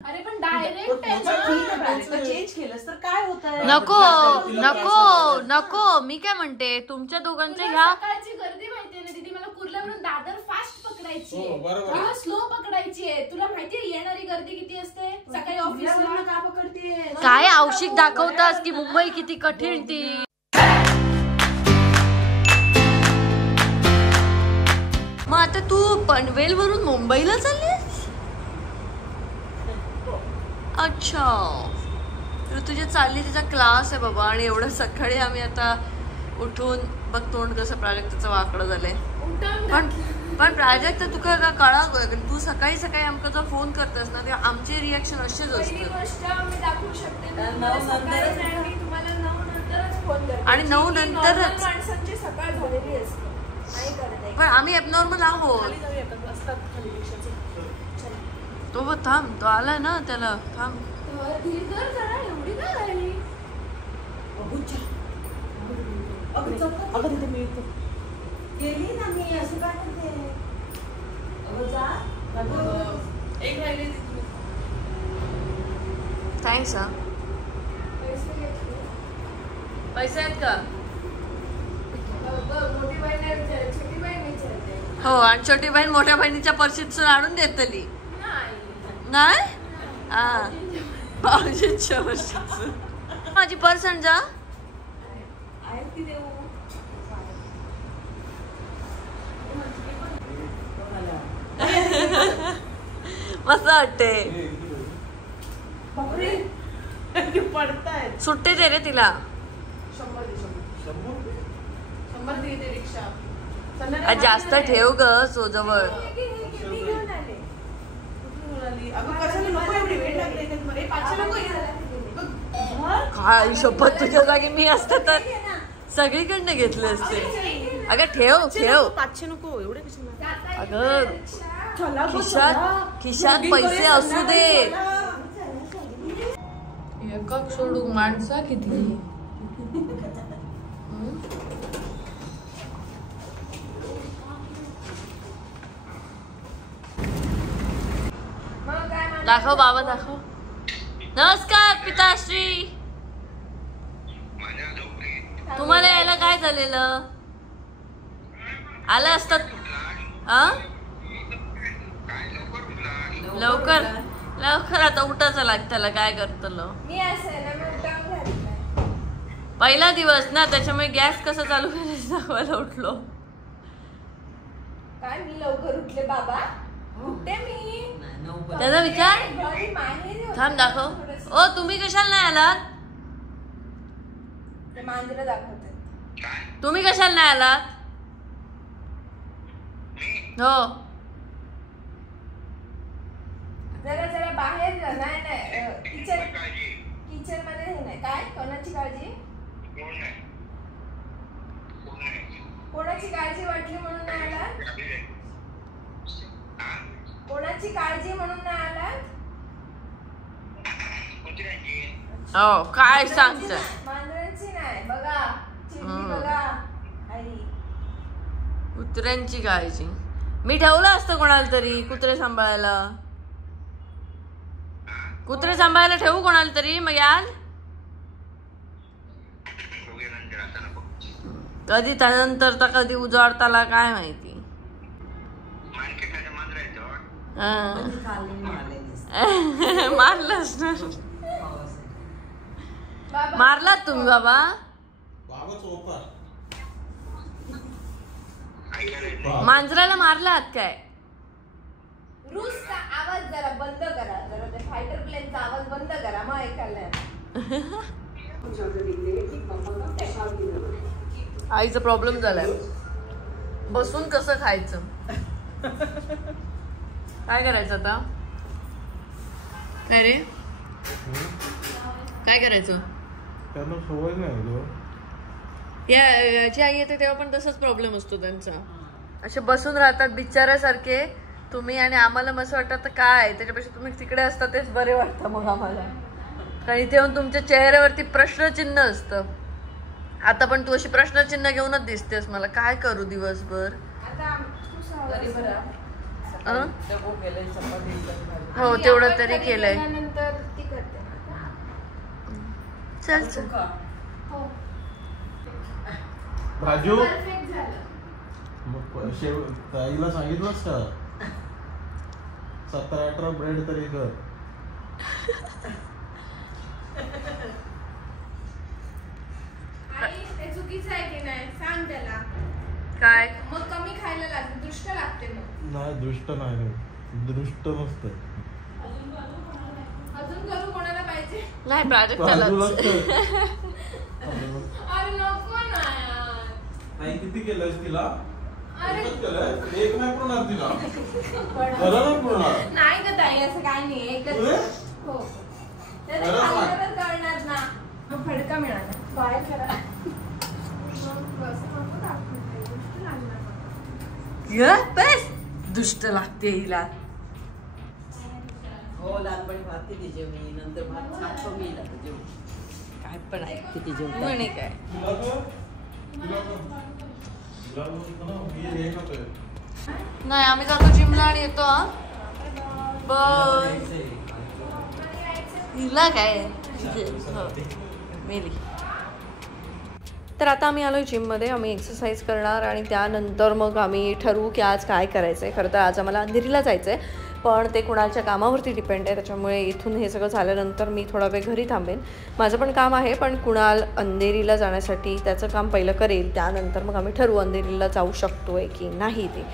अरे पण direct change केलंस तर काय होतंय? नको नको नको, मी काय म्हणते तुमच्या दोघांच्या ह्या सकाळची गर्दी माहितीये ना दीदी, मला कुर्ल्यावरून दादर फास्ट पकडायची किंवा स्लो पकडायची आहे. तुला माहितीये येणारी गर्दी किती असते सकाळी ऑफिसला? का पकडतीये? काय औषध दाखवतास की मुंबई किती कठीण ती. मग आता तू पनवेल वरून मुंबईला चाललीस? अच्छा, ऋतुजा चालली तिचा क्लास आहे बाबा. आणि एवढं सकाळी आम्ही आता उठून बघ तोंड कसं प्राजक्ताचं वाकडं झालंय. पण प्राजक्त तुका कळा, तू सकाळी सकाळी आमका जो फोन करतेस ना तेव्हा आमचे रिएक्शन असेच असतात. आणि 9 नंतरच सकाळ झालेली असते. पण आम्ही ॲबनॉर्मल आहोत. तो थांब, तो आलाय ना, त्याला थांब. थँक्स. हा पैसे आहेत का? हो, आणि छोटी बहीण मोठ्या बहिणीच्या पर्शीतून आणून देतली नाही. हा, भाऊजीच्या वर्षीच माझी पर्स आण जा. मस्त वाटते. सुट्टी दे रे तिला. 100 दे रिक्षा. जास्त ठेव ग सोजवळ. काय शपथ, तुझ्या जागी मी असते तर सगळीकडनं घेतले असते. अगं ठेव ठेव. 500 नको एवढे. अगं खिशात पैसे असू दे. एकक सोडून माणसा किती. दाखव बाबा, दाखव. नमस्कार पिताश्री. तुम्हाला यायला काय झालेलं? आलं असतात. लवकर लवकर आता उठायचं लागतं. त्याला काय करतल. पहिला दिवस ना, त्याच्यामुळे गॅस कसं चालू करायचं दाखवायला उठलो. काय मी लवकर उठले बाबा? उठते मी. त्याचा विचार. थांब दाखव. ओ तुम्ही कशाला नाही आलात? मांजर दाखवते. तुम्ही कशाला नाही आलात? हो, जरा जरा बाहेर जा. नाही किचन मध्ये नाही. काय कोणाची काळजी? कोणाची काळजी वाटली म्हणून नाही आलात? कोणाची काळजी म्हणून नाही आलात? हो, काय सांगताय? मांजरांची नाही. बघा चिमणी बघा. आई कुत्र्यांची काळजी. मी ठेवलं असतं कोणाला तरी कुत्रे सांभाळायला. कुत्रे सांभाळायला ठेवू कोणाला तरी. मग याल कधी त्यानंतर तर कधी उजाडताला काय माहिती. मारलंच ना. मारलात तुम्ही बाबा? मांजराला मारलात काय? रूसचा आवाज जरा बंद करा. जरा ते फायटर प्लेनचा आवाज बंद करा. मग ऐकायला. आईचा प्रॉब्लेम झालाय. बसून कसं खायचं. काय करायचं आता? काय रे काय करायचं? त्यांना सवय नाही. याची आई येते तेव्हा पण तसाच प्रॉब्लेम असतो त्यांचा. असे बसून राहतात बिचाऱ्यासारखे तुम्ही. आणि आम्हाला मस्त वाटतं काय त्याच्यापेक्षा तुम्ही तिकडे असता तेच बरे वाटतं मग आम्हाला. कारण इथे येऊन तुमच्या चेहऱ्यावरती प्रश्नचिन्ह असतं. आता पण तू अशी प्रश्नचिन्ह घेऊनच दिसतेस मला. काय करू दिवसभर? डबो केलंय, चपाती भाजी. हो तेवढं तरी केलंय. नंतर ती करते ना. चल चल. हो राजू परफेक्ट झालं. मग ताईला सांगितलंस का 17-18 ब्रेड तरी कर. आई ते चुकीचं आहे की नाही सांग त्याला. काय मग कमी खायला लागते, दृष्ट लागते मग. नाही दृष्ट नाही, दृष्ट नसतं. अजून करू कोणाला पाहिजे? नाही प्राजक्ताला. अरे नको ना यार. नाही किती केलंस तिला? अरे एक नाही पूर्ण तिला. खरं नाही पूर्ण. नाही का ताई असं काय नाही एकच. हो ते खाल्ल्यावर कळणार ना. मग फडका मिळाला बाय करा. बस दुष्ट लागते हिला. हो लहानपणी भात किती जेवणी, नंतर भात छाप कमी येईल आता जेवण. काय पण आहे किती जेवण म्हणे काय. नाही आम्ही जातो जिमला आणि येतो. बाय. हिला काय मेली. तर आता आम्ही आलो जिममध्ये. आम्ही एक्सरसाइज करणार आणि त्यानंतर मग आम्ही ठरवू की आज काय करायचं आहे. खरं तर आज आम्हाला अंधेरीला जायचं आहे, पण ते कुणालच्या कामावरती डिपेंड आहे. त्याच्यामुळे इथून हे सगळं झाल्यानंतर मी थोडा वेळ घरी थांबेन. माझं पण काम आहे, पण कुणाल अंधेरीला जाण्यासाठी त्याचं काम पहिलं करेल, त्यानंतर मग आम्ही ठरवू अंधेरीला जाऊ शकतो आहे की नाही ते.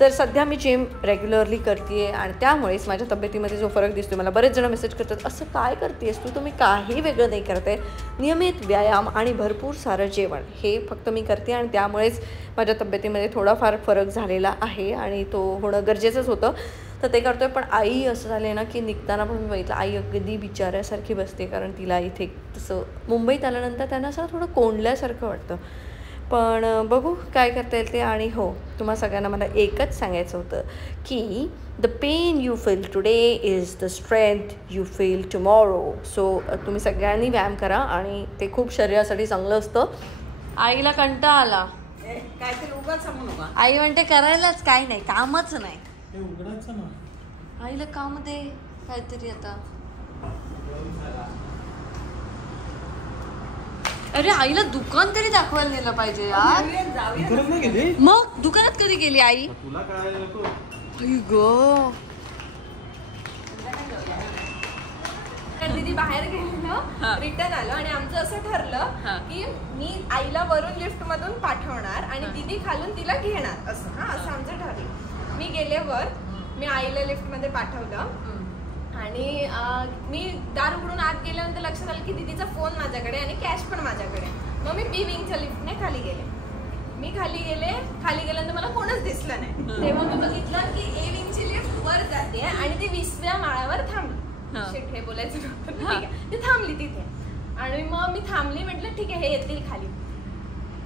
तर सध्या मी जिम रेग्युलरली करते आहे आणि त्यामुळेच माझ्या तब्येतीमध्ये जो फरक दिसतो. मला बरेच जण मेसेज करतात असं काय करतेस तू, तुम्ही काही वेगळं नाही करते. नियमित व्यायाम आणि भरपूर सारं जेवण हे फक्त मी करते आणि त्यामुळेच माझ्या तब्येतीमध्ये थोडाफार फरक झालेला आहे आणि तो होणं गरजेचंच होतं. तर ते करतोय. पण आई असं झालं आहे ना की निघताना पण मी बघितलं आई अगदी बिचाऱ्यासारखी बसते, कारण तिला इथे तसं मुंबईत आल्यानंतर त्यांना असं थोडं कोंडल्यासारखं वाटतं. पण बघू काय करता येईल ते. आणि हो तुम्हा सगळ्यांना मला एकच सांगायचं होतं की the pain you feel today is the strength you feel tomorrow. So तुम्ही सगळ्यांनी व्यायाम करा आणि ते खूप शरीरासाठी चांगलं असतं. आईला कंटाळा आला. काहीतरी उगाच सांगू नका. आई म्हणते करायलाच काय नाही, कामच नाही. उघडायचं ना. आईला काम दे काहीतरी आता. अरे आईला दुकान तरी दाखवायला नेलं पाहिजे यार. खरंच नाही गेली? मग दुकानात कधी गेली आई? तुला कळायला नको. आई गो. तर दीदी बाहेर गेलेलो, रिटर्न आलो आणि आमचं असं ठरलं की मी आईला वरून लिफ्ट मधून पाठवणार आणि दीदी खालून तिला घेणार. असं असं आमचं ठरलं. मी गेल्यावर मी आईला लिफ्ट मध्ये पाठवलं आणि मी दार उघडून आत गेल्यानंतर लक्षात आलं की दीदीचा फोन माझ्याकडे आणि कॅश पण माझ्याकडे. मग मी बी विंगच्या लिफ्टने खाली गेले. मी खाली गेल्यानंतर मला कोणच दिसलं नाही. तेव्हा मी बघितलं की ए विंगची लिफ्ट वर जाते आणि ती 20व्या माळ्यावर थांबली. शेट हे बोलायचं नव्हतं. ठीक आहे, ती थांबली तिथे आणि मग मी थांबली. म्हटलं ठीक आहे हे येतील खाली.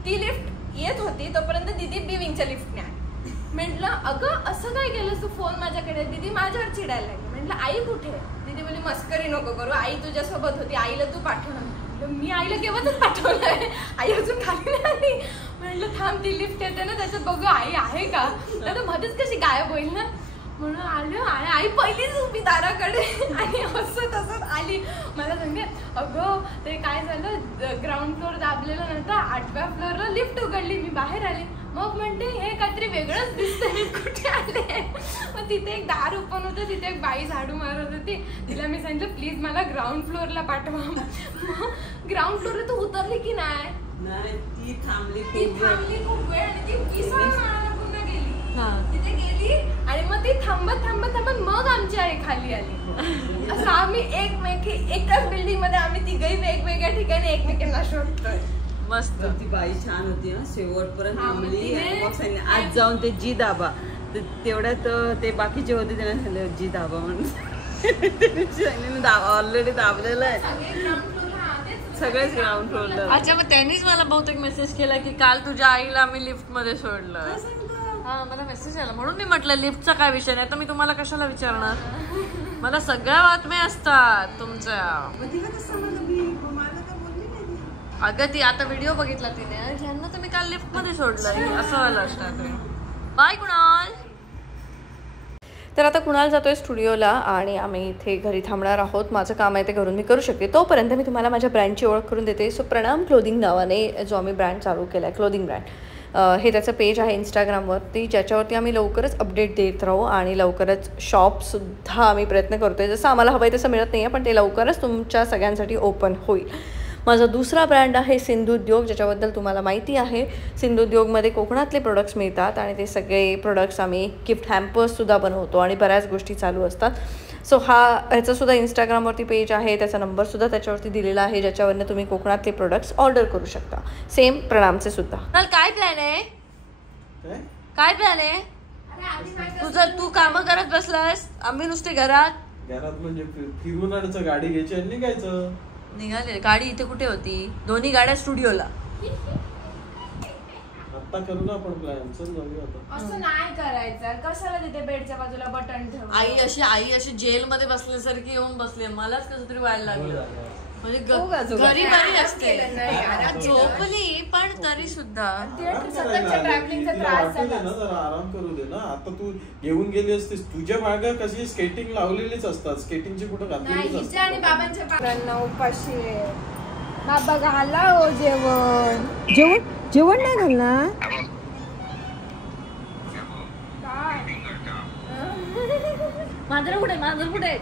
ती लिफ्ट येत होती तोपर्यंत दीदी बी विंगच्या लिफ्टने आली. म्हटलं अगं असं काय केलं तू, फोन माझ्याकडे. दीदी माझ्यावर चिडायला लागली. म्हटलं आई कुठे? दीदी बोलली मस्करी नको करू, आई तुझ्यासोबत होती, आईला तू पाठवणार. मी आईला केव्हाच पाठवलंय, आई अजून खाली नाही आली. म्हटलं थांब ती लिफ्ट येते ना त्याच्यात बघू आई आहे का, तर मध्येच कशी गायब होईल ना. म्हणून आलो आणि आई पहिलीच उभी दाराकडे आणि असं तसंच आली. मला सांगते अगं ते काय झालं, ग्राउंड फ्लोअर दाबलेलं नव्हतं, 8व्या फ्लोअरला लिफ्ट उघडली. मी बाहेर आले. मग म्हणते हे काहीतरी वेगळंच दिसतंय, कुठे आले. मग तिथे एक दार ओपन होतं, तिथे एक बाई झाडू मारत होती. तिला मी सांगितलं प्लीज मला ग्राउंड फ्लोअरला पाठवा. ग्राउंड फ्लोअरला तू उतरली की नाही? ती थांबली खूप वेळ आणि ती 20व्या माळ्याला पुन्हा गेली. तिथे गेली आणि मग ती थांबत मग आमची आई खाली आली. असं आम्ही एकाच बिल्डिंग मध्ये आम्ही तिघही वेगवेगळ्या ठिकाणी एकमेकांना शोधतोय. मस्त. ती बाई छान होती ना, शेवटपर्यंत थांबली. मग सांगितलं आज जाऊन ते जी दाबा. तेवढ्यात ते बाकीचे होते त्यांना सांगितलं जी दाबा म्हणून ऑलरेडी दाबलेलं आहे सगळेच ग्राउंड फ्लोअरला. अच्छा मग त्यांनीच मला बहुतेक मेसेज केला की काल तुझ्या आईला आम्ही लिफ्ट मध्ये सोडलं. हा मला मेसेज आला म्हणून मी म्हटलं लिफ्टचा काय विषय नाही तर मी तुम्हाला कशाला विचारणार. मला सगळ्या बातम्या असतात तुमच्या. अगं ती आता व्हिडिओ बघितला तिने, ह्यांना तर मी काल लिफ्ट मध्ये सोडलं असं झालं असणार. बाय कुणाल. तर आता कुणाल जातोय स्टुडिओला आणि आम्ही इथे घरी थांबणार आहोत. माझं काम आहे ते घरून मी करू शकते. तोपर्यंत मी तुम्हाला माझ्या ब्रँडची ओळख करून देते. सो प्रणाम क्लोदिंग नावाने जो आम्ही ब्रँड चालू केला आहे, क्लोदिंग ब्रँड, हे त्याचं पेज आहे इंस्टाग्रामवरती, ज्याच्यावरती आम्ही लवकरच अपडेट देत राहू आणि लवकरच शॉपसुद्धा आम्ही प्रयत्न करतो आहे. जसं आम्हाला हवं आहे तसं मिळत नाही आहे, पण ते लवकरच तुमच्या सगळ्यांसाठी ओपन होईल. माझा दुसरा ब्रँड आहे सिंधुद्योग, ज्याच्याबद्दल तुम्हाला माहिती आहे. सिंधुद्योगमध्ये कोकणातले प्रोडक्ट्स मिळतात आणि ते सगळे प्रोडक्ट्स आम्ही गिफ्ट हॅम्पर्ससुद्धा बनवतो आणि बऱ्याच गोष्टी चालू असतात. सो ह्याचंसुद्धा इंस्टाग्रामवरती पेज आहे, त्याचा नंबरसुद्धा त्याच्यावरती दिलेला आहे, ज्याच्यावरनं तुम्ही कोकणातले प्रोडक्ट्स ऑर्डर करू शकता. सेम प्रणामचे सुद्धा. काय प्लॅन आहे? काय प्लॅन आहे तुझं? तू कामं करत बसलास, आम्ही नुसते घरात म्हणजे फिरून आणायचं, गाडी घ्यायची आणि निघायचं. निघाले. गाडी इथे कुठे होती? दोन्ही गाड्या स्टुडिओला. आता करू ना आपण प्लॅन. चल जाऊया आता. असं नाही करायचं. कशाला तिथे बेडच्या बाजूला बटन ठेव? आई अशी जेल मध्ये बसल्यासारखी येऊन बसली. मलाच कसं तरी व्हायला लागलं. म्हणजे घरी बरी असते, झोपली पण तरी सुद्धा आराम करू दे ना. आता तू येऊन गेली असतीस, तुझ्या मागे कशी स्केटिंग लावलेलीच असतात, स्केटिंगची कुठं घातलेलीच आणि बाबांच्या उपाशी बाबा घाला हो जेवण. जेवण नाही घालणार. मांजर कुठे?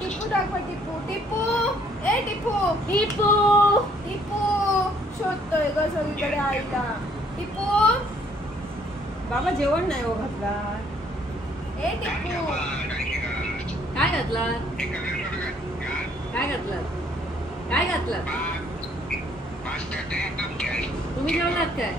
टिपू दाखवा. टिपू ए टिपू शोधतोय ग सगळीकडे आईला. टिपू बाबा जेवण नाही हो घातला. ए टिपू काय घातलं? तुम्ही जेवलात काय?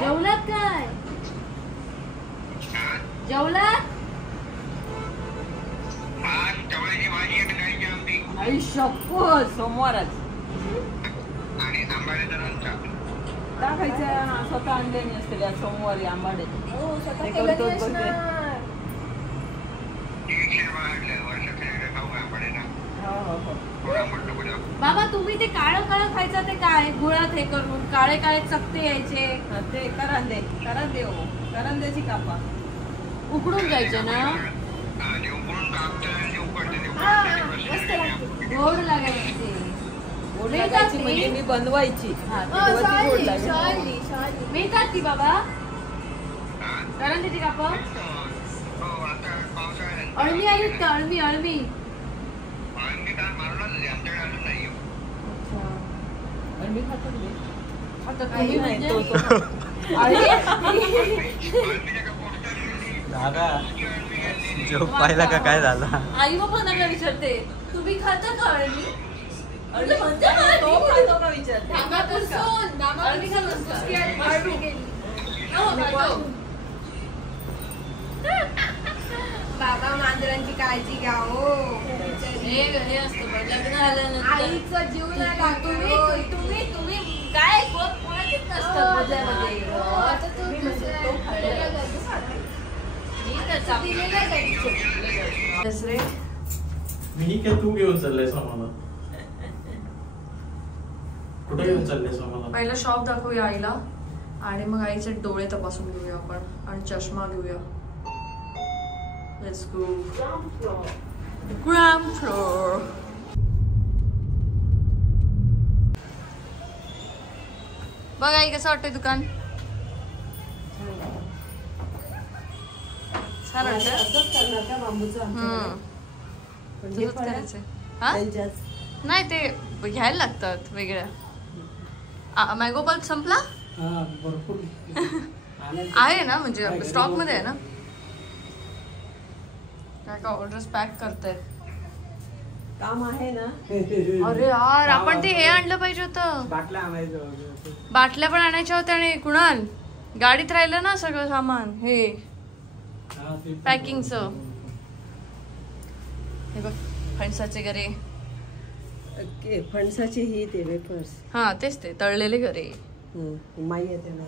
जेवलात काय? आई शप्पथ, सोमवारच टाकायचं. स्वतः आणले असते सोमवारी आंबाडे. बाबा तुम्ही ते काळं खायचं, ते काय गुळात हे करून काळे चकते यायचे, ते करंद्याची कापा उकडून जायचे ना. गोड लागायचे. म्हणजे मी बनवायची. मिळतात ती बाबा करंद्याची कापा. अळमी आहेत का? अळमी जो पाहिला का काय झाला? आई बाबा नका विचारते, तुम्ही खाता का अळमी? बाबा मांजरांची काळजी घ्या हो. हे असतं लग्न झाल्यानंतर आईचा जीव नाही. तुम्ही काय कोणाचीच नसतं मधल्यामध्ये. मी काय तू घेऊन चाललायस आम्हाला? कुठे घेऊन चाललायस आम्हाला? पहिला शॉप दाखवूया आईला आणि मग आईचे डोळे तपासून घेऊया आपण आणि चष्मा घेऊया. Let's go. Ground floor. बघ आई कसं वाटतंय दुकान? छान वाटतं. नाही ते घ्यायला लागतात वेगळ्या. मॅंगो पल्प संपला आहे ना, म्हणजे स्टॉक मध्ये आहे ना. काय का ऑर्डर्स पॅक करतायत. काम आहे ना. अरे यार आपण ते हे आणलं पाहिजे होतं. बाटल्या पण आणायच्या होत्या. आणि कुणाल गाडीत राहिलं ना सगळं सामान हे पॅकिंगचं. हे बघ फणसाचे गरे. फणसाचे ही ते वेफर्स. हा तेच ते तळलेले गरे. माई येते ना.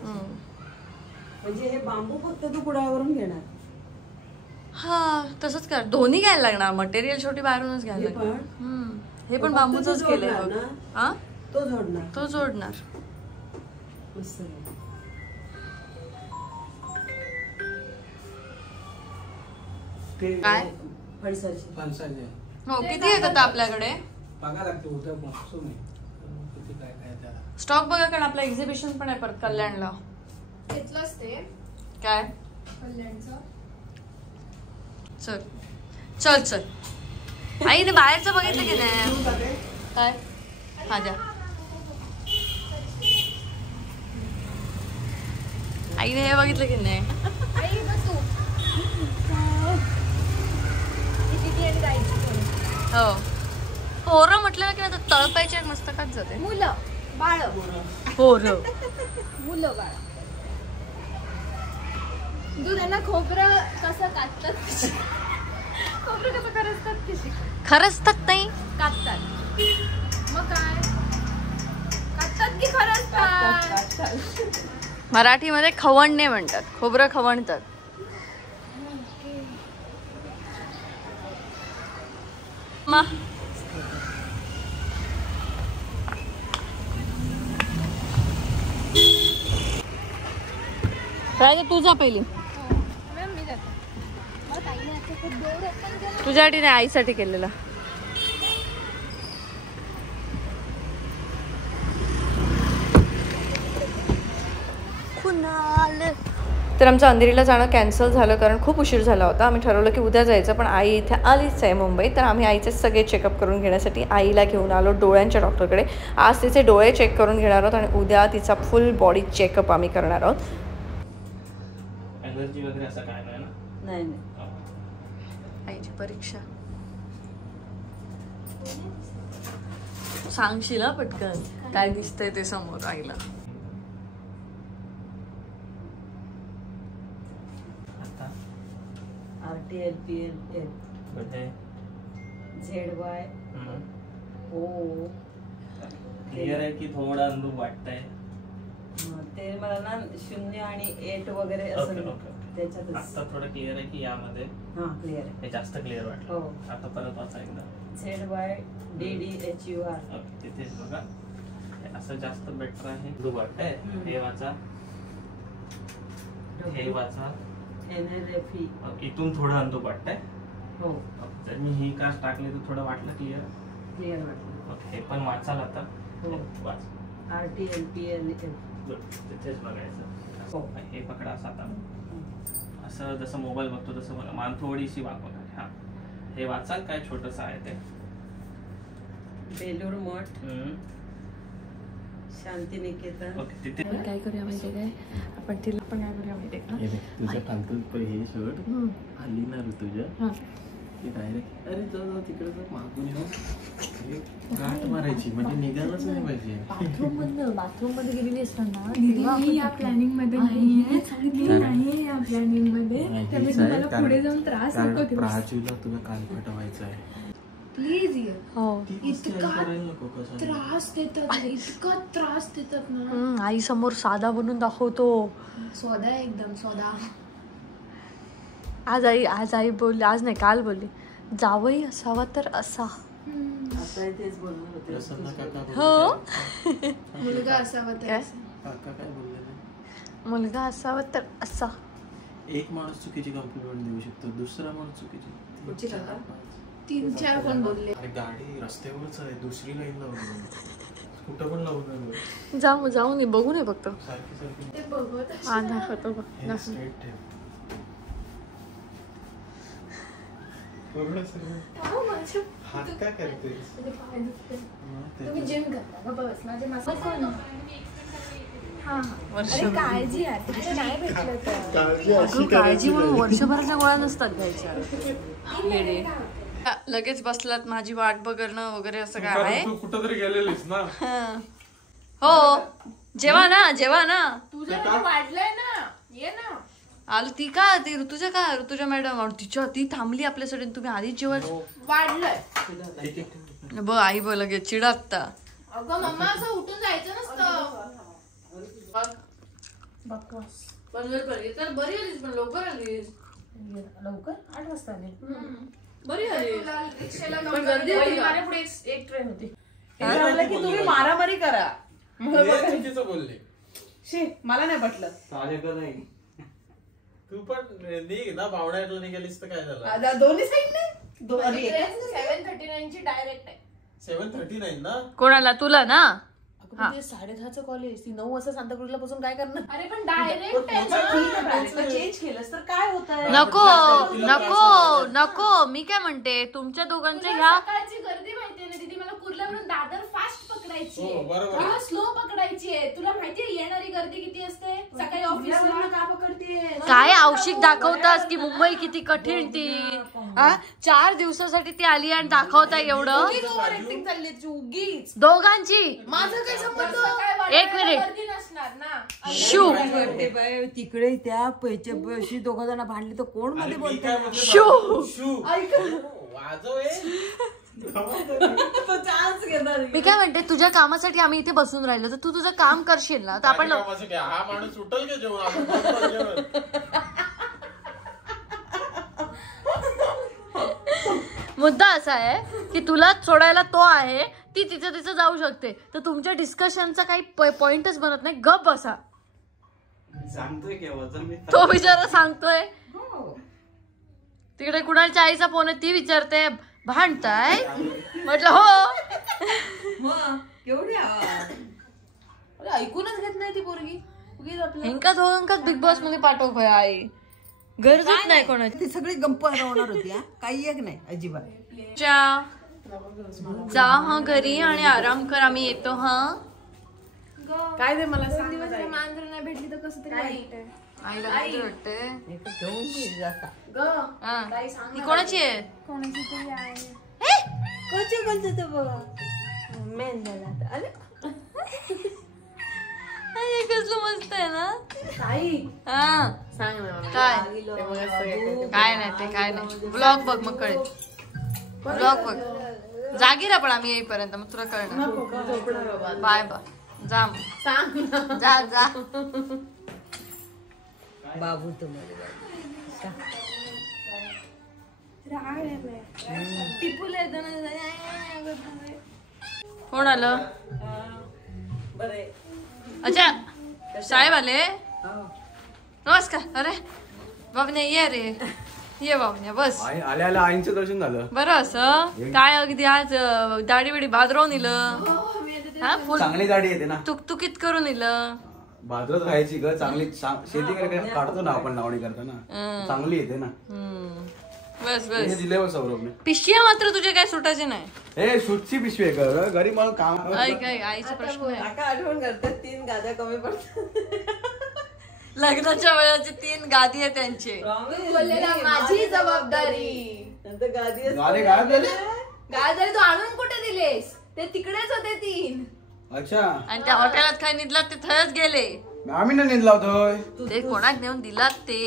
म्हणजे हे बांबू फक्त तू कुडावरून घेणार. हा तसंच कर. दोन्ही घ्यायला लागणार. मटेरियल छोटी बाहेरूनच घ्यायला लागणार. हे पण बांबूचंच केलंय बघ. हा तो जोडणार. तो जोडणार. मस्त आहे. काय फणसाचे. हो किती आहेत आता आपल्याकडे स्टॉक बघा, कारण आपलं एक्झिबिशन पण आहे परत कल्याणला. घेतलंच ते काय कल्याणचं. चल चल चल. आईने बाहेरचं बघितलं की नाही? काय हा द्या. आईने हे बघितलं की नाही? आई बस तू. किती आणि जायची हो पोरं म्हटलं ना की आता तळपायच्या मस्तकात जाते. मुलं बाळ पोरं मुलं बाळ. तू त्यांना खोबरं कसं काढतात खोबरं कसं खरचतात कशी खरंच तर नाही काढतात. मग काय काढतात की खरचतात? मराठीमध्ये खवणणे म्हणतात. खोबरं खवणतात. तुझा पहिली तुझ्यासाठी नाही आईसाठी केलेला. तर आमचं अंधेरीला जाणं कॅन्सल झालं कारण खूप उशीर झाला होता. आम्ही ठरवलं की उद्या जायचं, पण आई इथे आलीच आहे मुंबईत. तर आम्ही आईचे सगळे चेकअप करून घेण्यासाठी आईला घेऊन आलो डोळ्यांच्या डॉक्टरकडे. आज तिचे डोळे चेक करून घेणार आहोत आणि उद्या तिचा फुल बॉडी चेकअप आम्ही करणार आहोत. एलर्जी वगैरे असं काय नाही ना? नाही आईची परीक्षा सांगशील हा पटकन काय दिसतंय ते समोर आईला. RTLPL ZY O क्लिअर आहे की थोडा अंदूक वाटतंय? ते मला ना 0 आणि 8 वगैरे असं त्याच्यातच. आता थोडं क्लिअर आहे की यामध्ये? हा क्लिअर आहे. हे जास्त क्लिअर वाटलं. हो. आता परत वाचा एकदा. ZYDDHUR. तिथेच बघा. असं जास्त बेटर आहे. अंदूक वाटतंय. हे वाचा. हे वाचा. NLFE. इथून थोडं अंदूक वाटतंय. हो. जर मी ही कास्ट टाकली तर थोडं वाटलं क्लिअर वाटलं. ओके. हे पण वाचाल आता. हो. वाच. RTLPL. तिथेच बघायचं. हो. हे पकडा असं आता. असं जसं मोबाईल बघतो तसं मला मान थोडीशी वाकवणार. हा हे वाचाल काय छोटस आहे ते? बेलूर मठ, शांतिनिकेतन. ओके. तिथे काय करूया माहितीये काय आपण तिला पण काय करूया माहितीये का? तुझ्या खालतून हे शर्ट आली ना तुझ्या की डायरेक्ट अरे जाऊ तिकडे जर मागून येऊ गाठ मारायची म्हणजे निघालच नाही पाहिजे. बाथरूम मध्ये गेलेली असताना या प्लॅनिंग मध्ये नाहीये या प्लॅनिंग मध्ये. पुढे जाऊन त्रास नको. प्राजूला तुला काल पाठवायचं आहे. प्लीज हो इतका त्रास देतात ना. आई समोर साधा बनून दाखवतो. सोदा एकदम सोदा. आज आई बोलली, आज नाही काल बोलली जावई असावा तर असा. तेच बोलणार होते. हो मुलगा असावा तर काका काय बोलले? मुलगा असावा तर असा. एक माणूस चुकीची कॉम्प्लिमेंट देऊ शकतो, दुसरा माणूस चुकीची. 3-4 कोण बोलले. अरे गाडी रस्त्यावरच आहे, दुसरी लाईन लावून कुठं पण लावून जाऊ नये बघू नये फक्त सारखी ते बघत हा दाखवतो स्ट्रेट ठेव. हात काय करतेस? तुम्ही जिम करता बस माझे काळजी नाही भेटलं तर काळजी म्हणून वर्षभराच्या गोळ्या नसतात घ्यायच्या. लगेच बसलात माझी वाट बघणं वगैरे असं काय आहे? कुठंतरी गेलेलीस ना. हो जेव्हा ना तुझं वाढलंय ना. ये ना आलं ती ऋतुजा मॅडम ती थांबली आपल्यासाठी. तुम्ही आधीच जेवण वाढलंय बघ आई बघ लगेच चिडात. अगं मम्मा असं उठून जायचं नसतं. बरी आलीस पण लवकर आलीस. लवकर 8 वाजता आले. बरी आली रिक्षेला पण गर्दी होती. माझ्या पुढे एक ट्रेन होती. की तुम्ही मारामारी करा. चुकीचं बोलले. शे मला नाही पटलं. नाही तू पण निघ ना पावण्यातलं निघालीस तर काय झालं. दोन्ही साईडने 7:39 ची डायरेक्ट आहे. 7:39 ना. कोणाला तुला ना 10:30चं कॉलेज. ती 9 वाजता सांताक्रूजला पासून काय करणार. अरे पण डायरेक्ट आहे ना. चेंज केलंस तर काय होतं. नको नको नको मी काय म्हणते तुमच्या दोघांच्या ह्या सकाळची गर्दी माहितीये ना दीदी. मला कुर्ल्यावरून दादर फास्ट पकडायची हो, बरोबर. किंवा स्लो पकडायची आहे. तुला माहितीये येणारी गर्दी किती असते सकाळी ऑफिसला. का पकडतीये. काय औषध दाखवतास की मुंबई किती कठीण ती 4 दिवसासाठी ती आली आणि दाखवता एवढं ऍक्टिंग चालली उगीच. दोघांची. माझं काय संबंध. एक मिनिट. गर्दी नसणार ना. शू तिकडे त्या पैशाशी दोघा जण भांडली तर कोण मध्ये बोलतो. शू वाजव चान्स घेणार. मी काय म्हणते तुझ्या कामासाठी आम्ही इथे बसून राहिलो तर तू तुझं काम करशील ना तर आपण हा माणूस उठल का जेवण. मुद्दा असा आहे की तुला सोडायला तो आहे ती तिचं जाऊ शकते तर तुमच्या डिस्कशनचा काही पॉइंटच बनत नाही. गप बसा. सांगतोय केव्हा मी तो बिचारा सांगतोय. तिकडे कुणाच्या आईचा फोन आहे ती विचारते भांडताय म्हटलं हो केवढी ऐकूनच घेत नाही ती पोरगी. हेंका दोघांकाच बिग बॉस मध्ये पाठव भय आई. गरजच नाही कोणाची. ती सगळी गप्पा होणार होती. काही एक नाही अजिबात. जा हा घरी आणि आराम कर आम्ही येतो. हा काय ते मला सांग. मांजर नाही भेटली तर कसं तरी वाईट आहे. आईला किती वाटते. घेऊन येईल जाता. ही कोणाची आहे. कोणाची तरी आहे. कोणचे कोणते तर बघा मेन झाला आता. अरे अरे कसलं मस्त आहे ना. सांग ना मला. काय नाही ते काय नाही. ब्लॉग बघ मग कळेल. ब्लॉग बघ. जागी राहा पण आम्ही येईपर्यंत मग तुला कळणार. Bye bye. जा सांग ना. जा जा. बाबू तुम्हाला टिपूला येतो ना. कोण आलं. अच्छा साहेब आले. नमस्कार. अरे बाबने ये रे ये बाबने बस. आल्या आल्या आईंचं दर्शन झालं. बरं असं काय अगदी आज दाढी बिडी भादरवून इलं. हा फुल चांगली गाडी येते ना. तुकतुकीत करून इलं. बाजूलाच राहायची ग चांगली. शेती काढतो ना आपण लावणी करताना चांगली येते ना. बस बस. दिले बघ सौरभने. पिशव्या मात्र तुझे काय सुटायचे नाही. ए सुटची पिशवी आहे का घरी मला काम. ऐक आईचा प्रश्न आहे. काका आठवण करतात 3 गाद्या कमी पडतात. लग्नाच्या वेळेचे 3 गादी आहे त्यांचे. बोललेला माझी जबाबदारी. नंतर गादी गाडी गायब झाले. काय झालं तू आणून कुठे दिलेस. ते तिकडेच होते 3. अच्छा. आणि त्या हॉटेलात काय निघलात ते थयच गेले. आम्ही ना निघला होतोय. ते कोणाक नेऊन दिलात ते.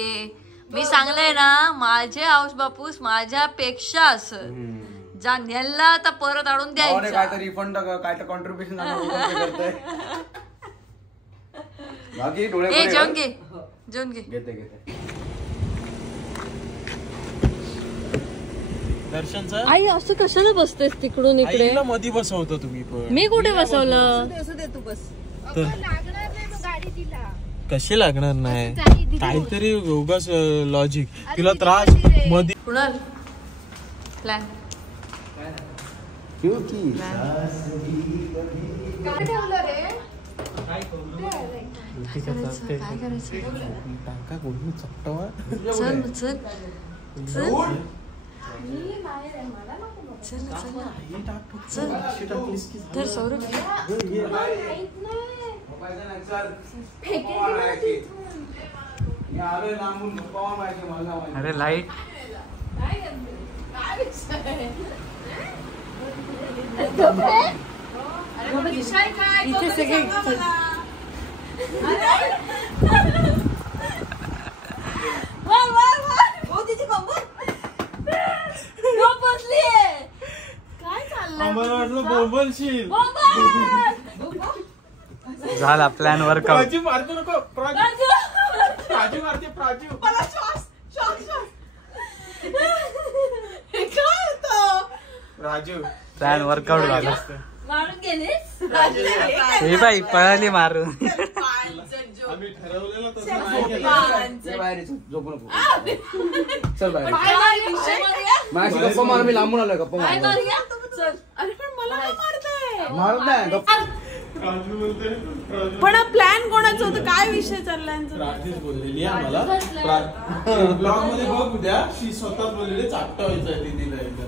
मी सांगलंय ना माझे आऊस बापूस माझ्यापेक्षा असं जा नेला आता परत आणून द्यायचं. काय तर रिफंड काय तर कॉन्ट्रीब्युशन बाकी डोळे ए जेवण घे जेवण घे. घेते घेते. दर्शनचं आई असं कशाला बसतेस तिकडून इकडे. आईला मध्ये बसवतो तुम्ही पण. मी कुठे बसवलं. असू दे तू बस. लागणार नाही मग गाडी तिला. कशी लागणार नाही. काहीतरी उगाच लॉजिक. तिला त्रास मध्ये. कुणाल प्लॅन काय ठेवलं रे. काय करायचं. टाका गोळी चपटवा. चल चल चल मी बाहेर आहे मला नको. चल चल चल तर सौरभ माहित नाही. फेकेल तिथून. अरे लाईट. काय करते. काय विषय. अरे विषय काय इथे सगळे काय चाललंय. आम्हाला वाटलं बोंबलशील. झाला प्लॅन वर्कआउट. प्राची मारतो नको. प्राची मारते प्राची. मला श्वास श्वास श्वास. राजू छान वर्कआउट झालं. मारून गेलीस हे बाई पळाली मारून. आम्ही ठरवलेलं तसं नाही केलं. बाहेर झोपू नको. चल बाहेर माझी गप्पा मार. मी लांबून आलोय गप्पा मार. अरे पण मला मारताय मारत नाही गप्पा. राजू बोलते राजू पण प्लॅन कोणाचं होतं? काय विषय चाललाय? राजेश बोललेली आम्हाला ब्लॉग मध्ये बघ उद्या. शी स्वतःच बोललेली चापटा व्हायचं दीदीला एकदा.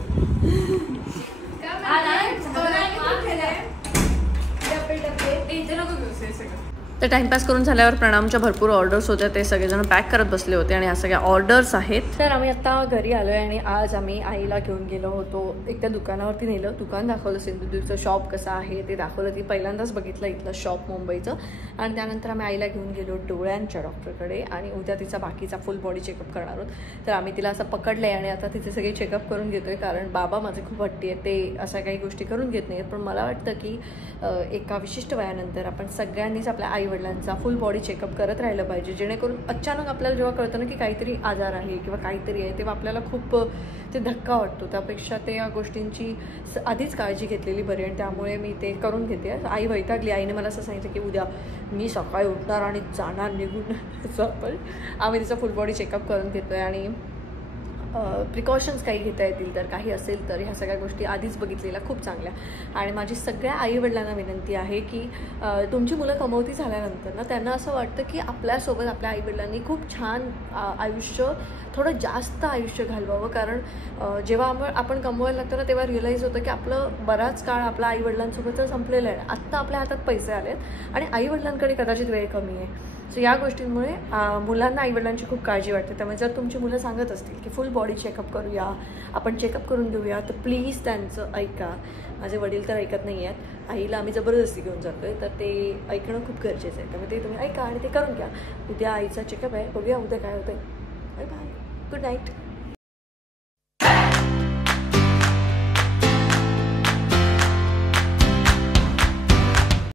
तर टाइमपास करून झाल्यावर प्रणामच्या भरपूर ऑर्डर्स होत्या, ते सगळेजण पॅक करत बसले होते आणि ह्या सगळ्या ऑर्डर्स आहेत. तर आम्ही आता घरी आलो आहे आणि आज आम्ही आईला घेऊन गेलो होतो. एक त्या दुकानावरती नेलं, दुकान दाखवलं, सिंधुदुर्गचं शॉप कसं आहे ते दाखवलं. ती पहिल्यांदाच बघितलं इथलं शॉप मुंबईचं. आणि त्यानंतर आम्ही आईला घेऊन गेलो डोळ्यांच्या डॉक्टरकडे आणि उद्या तिचा बाकीचा फुल बॉडी चेकअप करणार आहोत. तर आम्ही तिला असं पकडलं आहे आणि आता तिचे सगळे चेकअप करून घेतो आहे, कारण बाबा माझे खूप हट्टी आहेत, ते अशा काही गोष्टी करून घेत नाहीत. पण मला वाटतं की एका विशिष्ट वयानंतर आपण सगळ्यांनीच आपल्या आईवडिलांचा फुल बॉडी चेकअप करत राहिलं पाहिजे, जेणेकरून अचानक आपल्याला जेव्हा कळतं ना की काहीतरी आजार आहे किंवा काहीतरी आहे, तेव्हा आपल्याला खूप ते धक्का वाटतो. त्यापेक्षा ते या गोष्टींची आधीच काळजी घेतलेली बरी आणि त्यामुळे मी ते करून घेते. आई वैतागली. आईने मला असं सांगितलं की उद्या मी सकाळी उठणार आणि जाणार निघून. असं पण आम्ही तिचा फुल बॉडी चेकअप करून घेतो आहे आणि प्रिकॉशन्स काही घेता येतील तर काही असेल तर ह्या सगळ्या गोष्टी आधीच बघितलेल्या खूप चांगल्या. आणि माझी सगळ्या आईवडिलांना विनंती आहे की तुमची मुलं कमवती झाल्यानंतर ना त्यांना असं वाटतं की आपल्यासोबत आपल्या आईवडिलांनी खूप छान आयुष्य, थोडं जास्त आयुष्य घालवावं. कारण जेव्हा आपण कमवायला लागतो ना तेव्हा रिअलाईज होतं की आपलं बराच काळ आपल्या आईवडिलांसोबतच संपलेलं आहे. आत्ता आपल्या हातात पैसे आलेत आणि आईवडिलांकडे कदाचित वेळ कमी आहे. सो या गोष्टींमुळे मुलांना आईवडिलांची खूप काळजी वाटते. त्यामुळे जर तुमची मुलं सांगत असतील की फुल बॉडी चेकअप करूया, आपण चेकअप करून घेऊया, तर प्लीज त्यांचं ऐका. माझे वडील तर ऐकत नाही आहेत. आईला आम्ही जबरदस्ती घेऊन जातो आहे, तर ते ऐकणं खूप गरजेचं आहे. त्यामुळे ते तुम्ही ऐका आणि ते करून घ्या. उद्या आईचा चेकअप आहे, बघूया उद्या काय होतं आहे. Bye bye, good night.